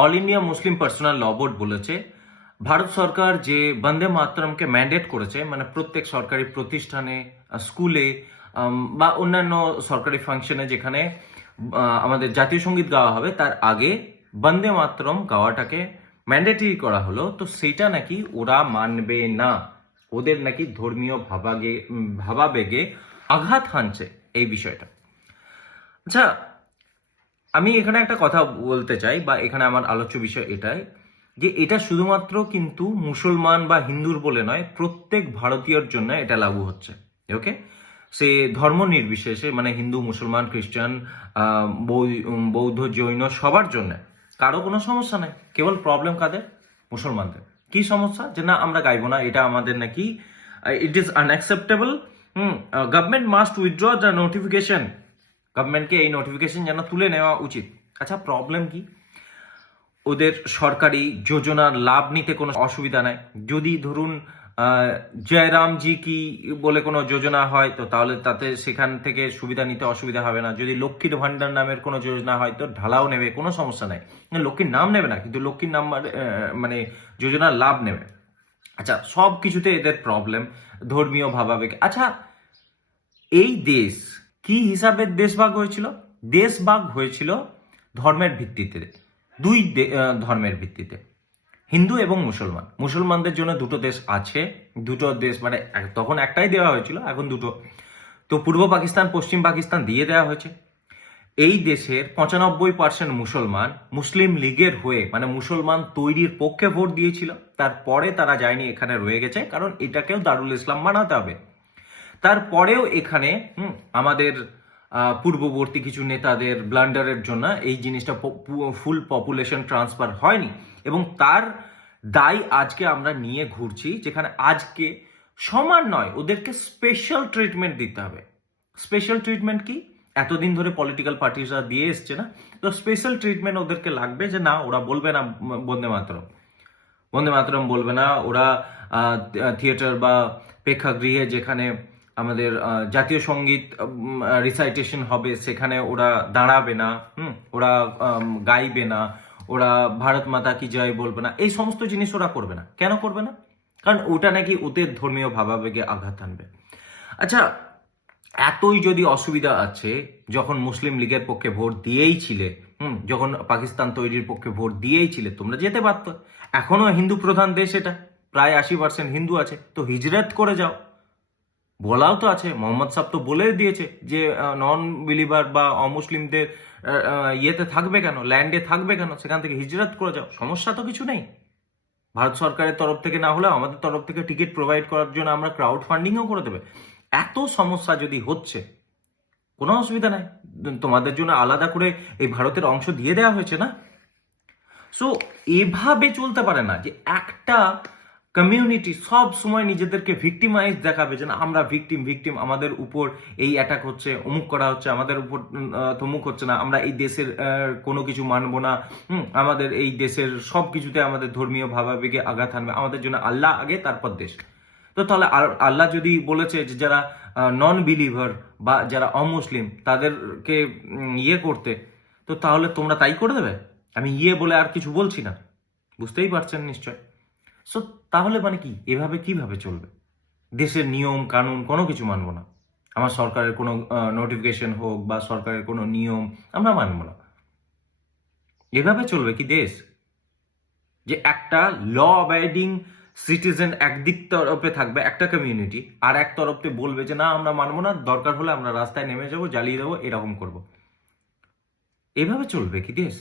All India Muslim personal ল board বলেছে ভারত সরকার যে বন্দে মাতরমকে mandate করেছে, মানে প্রত্যেক সরকারি প্রতিষ্ঠানে, স্কুলে বা অন্যান্য সরকারি ফাংশনে যেখানে আমাদের জাতীয় সঙ্গীত গাওয়া হবে, তার আগে বন্দে মাতরম গাওয়াটাকে ম্যান্ডেটরি করা হলো। তো সেইটা নাকি ওরা মানবে না, ওদের নাকি ধর্মীয় ভাবাবেগে আঘাত হানছে এই বিষয়টা। আচ্ছা, আমি এখানে একটা কথা বলতে চাই, বা এখানে আমার আলোচ্য বিষয় এটাই যে এটা শুধুমাত্র কিন্তু মুসলমান বা হিন্দুর বলে নয়, প্রত্যেক ভারতীয়র জন্য এটা লাগু হচ্ছে। ওকে, সে ধর্ম নির্বিশেষে, মানে হিন্দু, মুসলমান, খ্রিস্টান, বৌদ্ধ, জৈন, সবার জন্য কারো কোনো সমস্যা নেই। কেবল প্রবলেম কাদের? মুসলমানদের। কি সমস্যা? যে না, আমরা গাইবো না, এটা আমাদের নাকি it is unacceptable. Government must withdraw the notification. গভর্নমেন্টকে এই নোটিফিকেশন যেন তুলে নেওয়া উচিত। আচ্ছা, প্রবলেম কি? ওদের সরকারি যোজনার লাভ নিতে কোনো অসুবিধা নাই। যদি ধরুন জয়রামজি কি বলে কোনো যোজনা হয়, তো তাহলে তাতে সেখান থেকে সুবিধা নিতে অসুবিধা হবে না। যদি লক্ষ্মীর ভান্ডার নামের কোনো যোজনা হয়, তো ঢালাও নেবে, কোনো সমস্যা নাই। লক্ষ্মীর নাম নেবে না, কিন্তু লক্ষ্মীর নাম্বার মানে যোজনার লাভ নেবে। আচ্ছা, সব কিছুতে এদের প্রবলেম, ধর্মীয় ভাবাবেগ। আচ্ছা, এই দেশ কি হিসাবে দেশভাগ হয়েছিল? দেশভাগ হয়েছিল ধর্মের ভিত্তিতে, দুই ধর্মের ভিত্তিতে, হিন্দু এবং মুসলমান। মুসলমানদের জন্য দুটো দেশ আছে, দুটো দেশ মানে তখন একটাই দেওয়া হয়েছিল, এখন দুটো। তো পূর্ব পাকিস্তান, পশ্চিম পাকিস্তান দিয়ে দেওয়া হয়েছে। এই দেশের 95% মুসলমান মুসলিম লীগের হয়ে, মানে মুসলমান তৈরির পক্ষে ভোট দিয়েছিল। তারপরে তারা যায়নি, এখানে রয়ে গেছে, কারণ এটাকেও দারুল ইসলাম বানাতে হবে। তারপরেও এখানে আমাদের পূর্ববর্তী কিছু নেতাদের ব্লান্ডারের জন্য এই জিনিসটা ফুল পপুলেশন ট্রান্সফার হয়নি, এবং তার দায় আজকে আমরা নিয়ে ঘুরছি। যেখানে আজকে সমান নয়, ওদেরকে স্পেশাল ট্রিটমেন্ট দিতে হবে। স্পেশাল ট্রিটমেন্ট কি? এতদিন ধরে পলিটিক্যাল পার্টিরা দিয়ে এসছে না, তো স্পেশাল ট্রিটমেন্ট ওদেরকে লাগবে। যে না, ওরা বলবে না বন্দে মাতরম, বন্দে মাতরম বলবে না। ওরা থিয়েটার বা প্রেক্ষাগৃহে যেখানে আমাদের জাতীয় সঙ্গীত রিসাইটেশন হবে, সেখানে ওরা দাঁড়াবে না, ওরা গাইবে না, ওরা ভারত মাতা কি জয় বলবে না। এই সমস্ত জিনিস ওরা করবে না। কেন করবে না? কারণ ওটা নাকি ওদের ধর্মীয় ভাবাবেগে আঘাত আনবে। আচ্ছা, এতই যদি অসুবিধা আছে, যখন মুসলিম লীগের পক্ষে ভোট দিয়েই ছিলে, যখন পাকিস্তান তৈরির পক্ষে ভোট দিয়েই ছিলে, তোমরা যেতে পারতো। এখনো হিন্দু প্রধান দেশ, এটা প্রায় 80% হিন্দু আছে, তো হিজরত করে যাও। বলাও তো আছে, মোহাম্মদ সাহেব তো বলে দিয়েছে যে নন বিলিভার বা অমুসলিমদের ইয়েতে থাকবে কেন, ল্যান্ডে থাকবে কেন, সেখান থেকে হিজরত করে যাও, সমস্যা তো কিছু নেই। ভারত সরকারের তরফ থেকে না হলেও আমাদের তরফ থেকে টিকিট প্রোভাইড করার জন্য আমরা ক্রাউড ফান্ডিংও করে দেবে। এত সমস্যা যদি হচ্ছে, কোনো অসুবিধা নাই, তোমাদের জন্য আলাদা করে এই ভারতের অংশ দিয়ে দেওয়া হয়েছে না। সো এভাবে চলতে পারে না যে একটা কমিউনিটি সব সময় নিজেদেরকে ভিক্টিমাইজ দেখাবে, যে না আমরা ভিক্টিম, আমাদের উপর এই অ্যাটাক হচ্ছে, অমুক করা হচ্ছে, আমাদের উপর তমুক হচ্ছে না, আমরা এই দেশের কোনো কিছু মানবো না, আমাদের এই দেশের সব কিছুতে আমাদের ধর্মীয় ভাবাবেগে আঘাত আনবে, আমাদের জন্য আল্লাহ আগে, তারপর দেশ। তো তাহলে আল্লাহ যদি বলেছে যে যারা নন বিলিভার বা যারা অমুসলিম তাদেরকে ইয়ে করতে, তো তাহলে তোমরা তাই করে দেবে? আমি ইয়ে বলে আর কিছু বলছি না, বুঝতেই পারছেন নিশ্চয়। সো তাহলে মানে কি, এভাবে কিভাবে চলবে? দেশের নিয়ম কানুন কোনো কিছু মানবো না, আমার সরকারের কোনো নোটিফিকেশন হোক বা সরকারের কোনো নিয়ম আমরা মানবো না। এভাবে চলবে কি দেশ? যে একটা ল অ্যাবাইডিং সিটিজেন একদিক তরফে থাকবে একটা কমিউনিটি, আর এক তরফে বলবে যে না আমরা মানবো না, দরকার হলে আমরা রাস্তায় নেমে যাবো, জ্বালিয়ে দেবো, এরকম করবো। এভাবে চলবে কি দেশ?